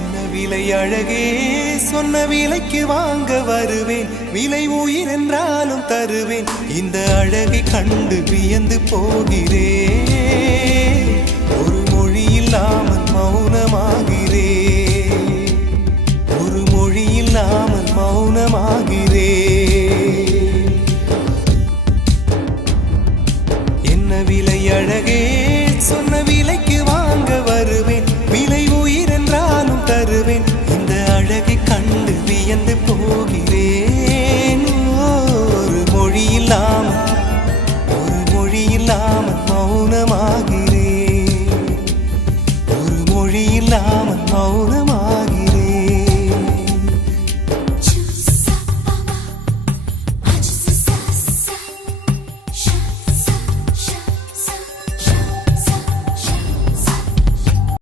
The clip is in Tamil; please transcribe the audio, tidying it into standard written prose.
என்ன விலை அழகே, சொன்ன விலைக்கு வாங்க வருவேன். விலை உயிர் என்றாலும் தருவேன். இந்த அழகை கண்டு வியந்து போகிறேன். ஒரு மொழி இல்லாமல் மௌனமாகிறேன். ஒரு மொழி இல்லாமல் மௌனமாகிறேன். என்ன விலை அழகே, சொன்ன விலைக்கு வாங்க வருவேன். விலை உயிர் என்றாலும் தருவேன். இந்த அழகை கண்டு வியந்து போகிறேன். ஒரு மொழி இல்லாமல் மௌனமாகிறேன். ஒரு மொழி இல்லாமல் மௌனமாக